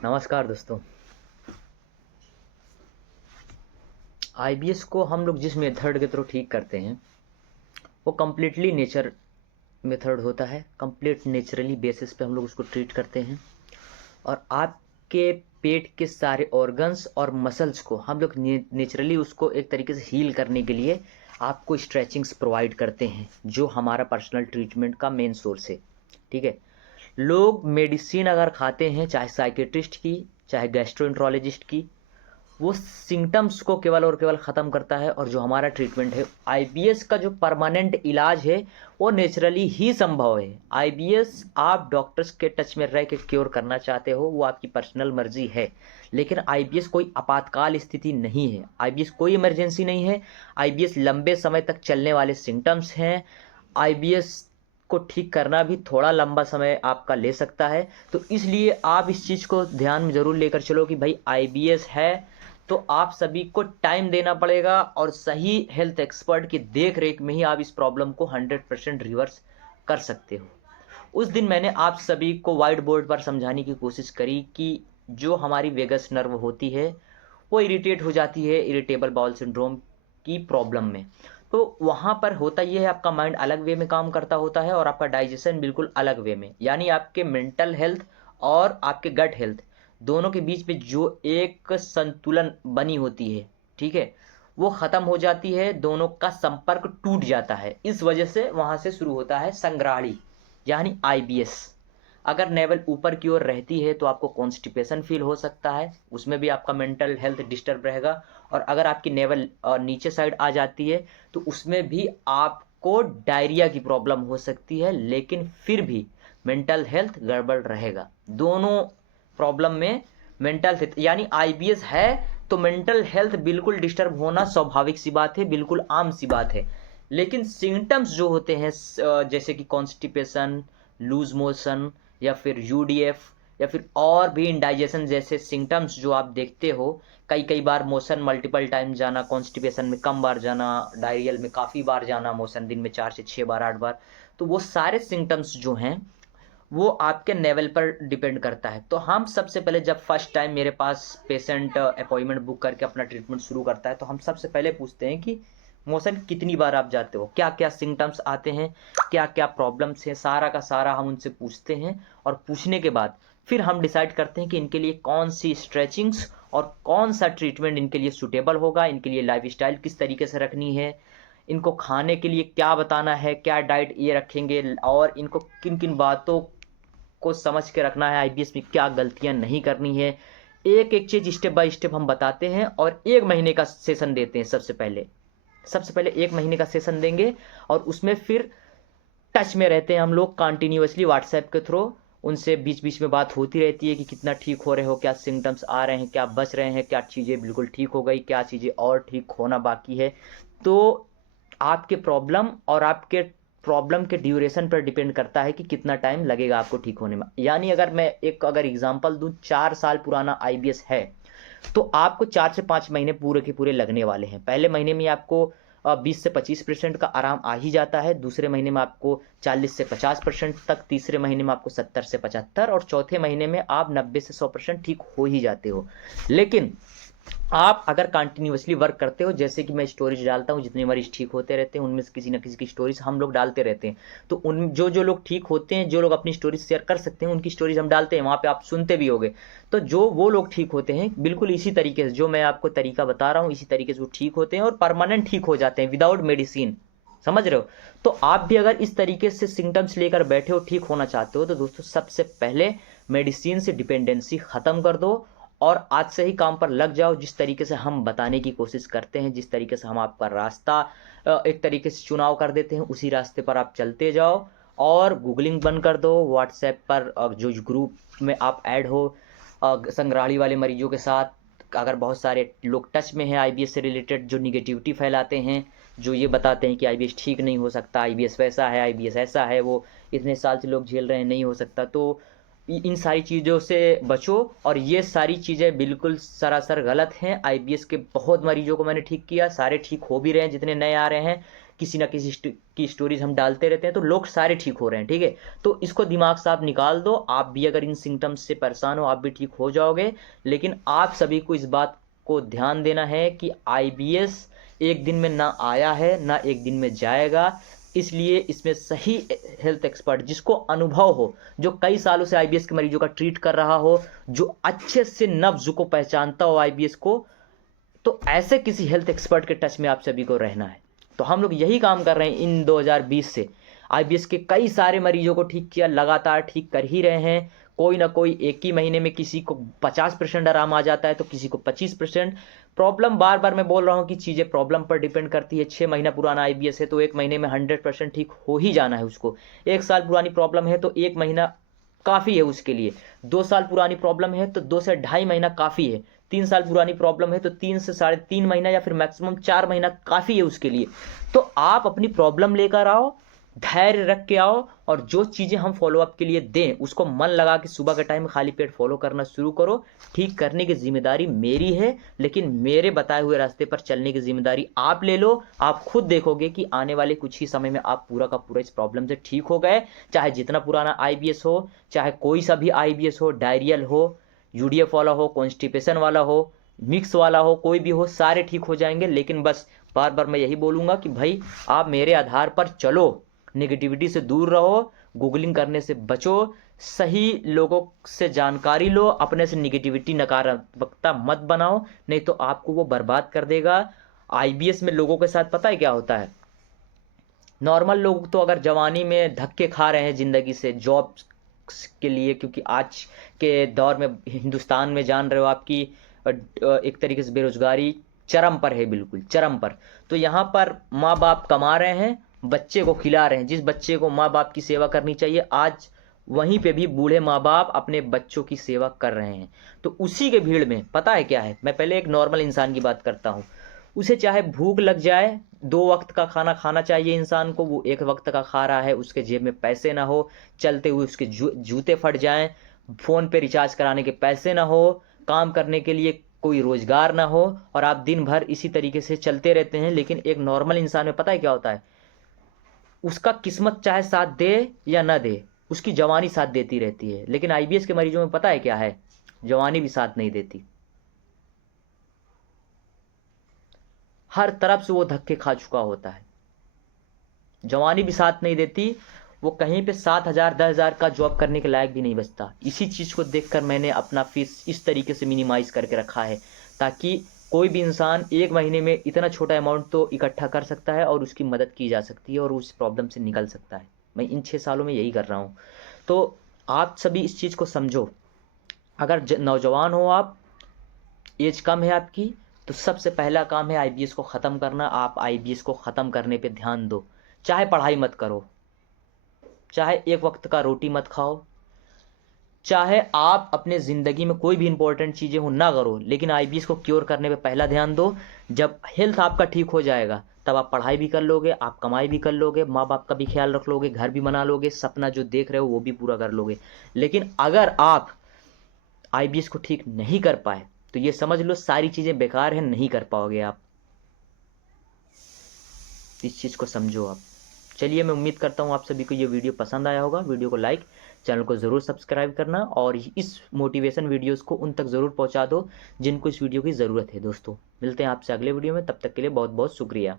नमस्कार दोस्तों। आईबीएस को हम लोग जिस मेथड के थ्रू ठीक करते हैं वो कम्प्लीटली नेचर मेथड होता है। कंप्लीट नेचुरली बेसिस पे हम लोग उसको ट्रीट करते हैं और आपके पेट के सारे ऑर्गन्स और मसल्स को हम लोग नेचुरली उसको एक तरीके से हील करने के लिए आपको स्ट्रेचिंग्स प्रोवाइड करते हैं, जो हमारा पर्सनल ट्रीटमेंट का मेन सोर्स है। ठीक है। लोग मेडिसिन अगर खाते हैं, चाहे साइकेट्रिस्ट की चाहे गैस्ट्रोएंट्रोलॉजिस्ट की, वो सिम्टम्स को केवल और केवल ख़त्म करता है। और जो हमारा ट्रीटमेंट है, आईबीएस का जो परमानेंट इलाज है वो नेचुरली ही संभव है। आईबीएस आप डॉक्टर्स के टच में रह के क्योर करना चाहते हो वो आपकी पर्सनल मर्जी है, लेकिन आईबीएस कोई आपातकाल स्थिति नहीं है। आईबीएस कोई इमरजेंसी नहीं है। आईबीएस लंबे समय तक चलने वाले सिम्टम्स हैं। आईबीएस को ठीक करना भी थोड़ा लंबा समय आपका ले सकता है। तो इसलिए आप इस चीज़ को ध्यान में ज़रूर लेकर चलो कि भाई आईबीएस है तो आप सभी को टाइम देना पड़ेगा और सही हेल्थ एक्सपर्ट की देख रेख में ही आप इस प्रॉब्लम को 100% रिवर्स कर सकते हो। उस दिन मैंने आप सभी को व्हाइट बोर्ड पर समझाने की कोशिश करी कि जो हमारी वेगस नर्व होती है वो इरिटेट हो जाती है इरिटेबल बाउल सिंड्रोम की प्रॉब्लम में। तो वहाँ पर होता ये है, आपका माइंड अलग वे में काम करता होता है और आपका डाइजेशन बिल्कुल अलग वे में, यानी आपके मेंटल हेल्थ और आपके गट हेल्थ दोनों के बीच में जो एक संतुलन बनी होती है, ठीक है, वो ख़त्म हो जाती है। दोनों का संपर्क टूट जाता है। इस वजह से वहाँ से शुरू होता है संग्राड़ी, यानी आईबीएस। अगर नेवल ऊपर की ओर रहती है तो आपको कॉन्स्टिपेशन फील हो सकता है, उसमें भी आपका मेंटल हेल्थ डिस्टर्ब रहेगा। और अगर आपकी नेवल नीचे साइड आ जाती है तो उसमें भी आपको डायरिया की प्रॉब्लम हो सकती है, लेकिन फिर भी मेंटल हेल्थ गड़बड़ रहेगा। दोनों प्रॉब्लम में मेंटल हेल्थ, यानी आईबीएस है तो मेंटल हेल्थ बिल्कुल डिस्टर्ब होना स्वाभाविक सी बात है, बिल्कुल आम सी बात है। लेकिन सिम्टम्स जो होते हैं जैसे कि कॉन्स्टिपेशन, लूज मोशन, या फिर यूडीएफ, या फिर और भी इंडाइजेशन जैसे सिम्टम्स जो आप देखते हो, कई कई बार मोशन मल्टीपल टाइम जाना, कॉन्स्टिपेशन में कम बार जाना, डायरियल में काफ़ी बार जाना, मोशन दिन में 4 से 6 बार 8 बार, तो वो सारे सिम्टम्स जो हैं वो आपके लेवल पर डिपेंड करता है। तो हम सबसे पहले जब फर्स्ट टाइम मेरे पास पेशेंट अपॉइंटमेंट बुक करके अपना ट्रीटमेंट शुरू करता है तो हम सबसे पहले पूछते हैं कि मोशन कितनी बार आप जाते हो, क्या क्या सिम्टम्स आते हैं, क्या क्या प्रॉब्लम्स हैं, सारा का सारा हम उनसे पूछते हैं। और पूछने के बाद फिर हम डिसाइड करते हैं कि इनके लिए कौन सी स्ट्रेचिंग्स और कौन सा ट्रीटमेंट इनके लिए सूटेबल होगा, इनके लिए लाइफस्टाइल किस तरीके से रखनी है, इनको खाने के लिए क्या बताना है, क्या डाइट ये रखेंगे, और इनको किन किन बातों को समझ के रखना है, आईबीएस में क्या गलतियां नहीं करनी है। एक एक चीज़ स्टेप बाय स्टेप हम बताते हैं और 1 महीने का सेशन देते हैं। सबसे पहले 1 महीने का सेशन देंगे और उसमें फिर टच में रहते हैं हम लोग कंटिन्यूअसली व्हाट्सएप के थ्रू। उनसे बीच बीच में बात होती रहती है कि कितना ठीक हो रहे हो, क्या सिम्टम्स आ रहे हैं, क्या बच रहे हैं, क्या चीज़ें बिल्कुल ठीक हो गई, क्या चीज़ें और ठीक होना बाकी है। तो आपके प्रॉब्लम और आपके प्रॉब्लम के ड्यूरेशन पर डिपेंड करता है कि कितना टाइम लगेगा आपको ठीक होने में। यानी अगर मैं अगर एग्जांपल दूं, 4 साल पुराना आईबीएस है तो आपको 4 से 5 महीने पूरे के पूरे लगने वाले हैं। पहले महीने में आपको 20 से 25% का आराम आ ही जाता है, दूसरे महीने में आपको 40 से 50% तक, तीसरे महीने में आपको 70 से 75, और चौथे महीने में आप 90 से 100% ठीक हो ही जाते हो। लेकिन आप अगर कंटिन्यूअसली वर्क करते हो, जैसे कि मैं स्टोरीज डालता हूँ, जितने मरीज ठीक होते रहते हैं उनमें से किसी ना किसी की स्टोरीज हम लोग डालते रहते हैं। तो उन जो जो लोग ठीक होते हैं, जो लोग अपनी स्टोरीज शेयर कर सकते हैं, उनकी स्टोरीज हम डालते हैं, वहाँ पे आप सुनते भी होगे। तो जो वो लोग ठीक होते हैं बिल्कुल इसी तरीके से जो मैं आपको तरीका बता रहा हूँ, इसी तरीके से वो ठीक होते हैं और परमानेंट ठीक हो जाते हैं विदाउट मेडिसिन। समझ रहे हो? तो आप भी अगर इस तरीके से सिम्टम्स लेकर बैठे हो, ठीक होना चाहते हो, तो दोस्तों सबसे पहले मेडिसिन से डिपेंडेंसी ख़त्म कर दो और आज से ही काम पर लग जाओ। जिस तरीके से हम बताने की कोशिश करते हैं, जिस तरीके से हम आपका रास्ता एक तरीके से चुनाव कर देते हैं, उसी रास्ते पर आप चलते जाओ। और गूगलिंग बंद कर दो। व्हाट्सएप पर जो ग्रुप में आप ऐड हो संग्राहली वाले मरीजों के साथ, अगर बहुत सारे लोग टच में हैं आईबीएस से रिलेटेड, जो निगेटिविटी फैलाते हैं, जो ये बताते हैं कि आईबीएस ठीक नहीं हो सकता, आईबीएस वैसा है, आईबीएस ऐसा है, वो इतने साल से लोग झेल रहे हैं, नहीं हो सकता, तो इन सारी चीज़ों से बचो। और ये सारी चीज़ें बिल्कुल सरासर गलत हैं। आईबीएस के बहुत मरीजों को मैंने ठीक किया, सारे ठीक हो भी रहे हैं जितने नए आ रहे हैं, किसी ना किसी की स्टोरीज हम डालते रहते हैं तो लोग सारे ठीक हो रहे हैं, ठीक है। तो इसको दिमाग से आप निकाल दो, आप भी अगर इन सिम्टम्स से परेशान हो आप भी ठीक हो जाओगे। लेकिन आप सभी को इस बात को ध्यान देना है कि आईबीएस एक दिन में ना आया है ना एक दिन में जाएगा, इसलिए इसमें सही हेल्थ एक्सपर्ट जिसको अनुभव हो, जो कई सालों से आईबीएस के मरीजों का ट्रीट कर रहा हो, जो अच्छे से नब्ज को पहचानता हो आईबीएस को, तो ऐसे किसी हेल्थ एक्सपर्ट के टच में आप सभी को रहना है। तो हम लोग यही काम कर रहे हैं इन 2020 से, आईबीएस के कई सारे मरीजों को ठीक किया, लगातार ठीक कर ही रहे हैं। कोई ना कोई एक ही महीने में किसी को 50% आराम आ जाता है तो किसी को 25%। प्रॉब्लम बार बार मैं बोल रहा हूँ कि चीज़ें प्रॉब्लम पर डिपेंड करती है। 6 महीना पुराना आईबीएस है तो एक महीने में 100% ठीक हो ही जाना है उसको। 1 साल पुरानी प्रॉब्लम है तो 1 महीना काफ़ी है उसके लिए। 2 साल पुरानी प्रॉब्लम है तो 2 से 2.5 महीना काफ़ी है। 3 साल पुरानी प्रॉब्लम है तो 3 से 3.5 महीना या फिर मैक्सिमम 4 महीना काफ़ी है उसके लिए। तो आप अपनी प्रॉब्लम लेकर आओ, धैर्य रख के आओ, और जो चीज़ें हम फॉलोअप के लिए दें उसको मन लगा के सुबह के टाइम में खाली पेट फॉलो करना शुरू करो। ठीक करने की जिम्मेदारी मेरी है, लेकिन मेरे बताए हुए रास्ते पर चलने की जिम्मेदारी आप ले लो। आप खुद देखोगे कि आने वाले कुछ ही समय में आप पूरा का पूरा इस प्रॉब्लम से ठीक हो गए। चाहे जितना पुराना आईबीएस हो, चाहे कोई सा भी आईबीएस हो, डायरियल हो, यूडीएफ वाला हो, कॉन्स्टिपेशन वाला हो, मिक्स वाला हो, कोई भी हो, सारे ठीक हो जाएंगे। लेकिन बस बार बार मैं यही बोलूँगा कि भाई आप मेरे आधार पर चलो, नेगेटिविटी से दूर रहो, गूगलिंग करने से बचो, सही लोगों से जानकारी लो, अपने से निगेटिविटी नकारात्मकता मत बनाओ, नहीं तो आपको वो बर्बाद कर देगा। आईबीएस में लोगों के साथ पता है क्या होता है, नॉर्मल लोग तो अगर जवानी में धक्के खा रहे हैं ज़िंदगी से जॉब के लिए, क्योंकि आज के दौर में हिंदुस्तान में जान रहे हो आपकी एक तरीके से बेरोजगारी चरम पर है, बिल्कुल चरम पर। तो यहाँ पर माँ बाप कमा रहे हैं, बच्चे को खिला रहे हैं। जिस बच्चे को माँ बाप की सेवा करनी चाहिए, आज वहीं पे भी बूढ़े माँ बाप अपने बच्चों की सेवा कर रहे हैं। तो उसी के भीड़ में पता है क्या है, मैं पहले एक नॉर्मल इंसान की बात करता हूँ। उसे चाहे भूख लग जाए, 2 वक्त का खाना खाना चाहिए इंसान को, वो 1 वक्त का खा रहा है, उसके जेब में पैसे ना हो, चलते हुए उसके जूते फट जाएं, फ़ोन पे रिचार्ज कराने के पैसे ना हो, काम करने के लिए कोई रोजगार ना हो, और आप दिन भर इसी तरीके से चलते रहते हैं। लेकिन एक नॉर्मल इंसान में पता है क्या होता है, उसका किस्मत चाहे साथ दे या ना दे, उसकी जवानी साथ देती रहती है। लेकिन आईबीएस के मरीजों में पता है क्या है, जवानी भी साथ नहीं देती। हर तरफ से वो धक्के खा चुका होता है, जवानी भी साथ नहीं देती, वो कहीं पे 7,000 10,000 का जॉब करने के लायक भी नहीं बचता। इसी चीज़ को देखकर मैंने अपना फीस इस तरीके से मिनिमाइज़ करके रखा है, ताकि कोई भी इंसान 1 महीने में इतना छोटा अमाउंट तो इकट्ठा कर सकता है और उसकी मदद की जा सकती है और उस प्रॉब्लम से निकल सकता है। मैं इन 6 सालों में यही कर रहा हूँ। तो आप सभी इस चीज़ को समझो। अगर नौजवान हो आप, एज कम है आपकी, तो सबसे पहला काम है आईबीएस को ख़त्म करना। आप आईबीएस को ख़त्म करने पे ध्यान दो। चाहे पढ़ाई मत करो, चाहे 1 वक्त का रोटी मत खाओ, चाहे आप अपने ज़िंदगी में कोई भी इंपॉर्टेंट चीज़ें हो ना करो, लेकिन आईबीएस को क्योर करने पे पहला ध्यान दो। जब हेल्थ आपका ठीक हो जाएगा तब आप पढ़ाई भी कर लोगे, आप कमाई भी कर लोगे, माँ बाप का भी ख्याल रख लोगे, घर भी बना लोगे, सपना जो देख रहे हो वो भी पूरा कर लोगे। लेकिन अगर आप आईबीएस को ठीक नहीं कर पाए तो ये समझ लो सारी चीज़ें बेकार हैं, नहीं कर पाओगे आप। इस चीज़ को समझो आप। चलिए, मैं उम्मीद करता हूँ आप सभी को ये वीडियो पसंद आया होगा। वीडियो को लाइक, चैनल को ज़रूर सब्सक्राइब करना, और इस मोटिवेशन वीडियोस को उन तक ज़रूर पहुँचा दो जिनको इस वीडियो की ज़रूरत है। दोस्तों, मिलते हैं आपसे अगले वीडियो में, तब तक के लिए बहुत बहुत शुक्रिया।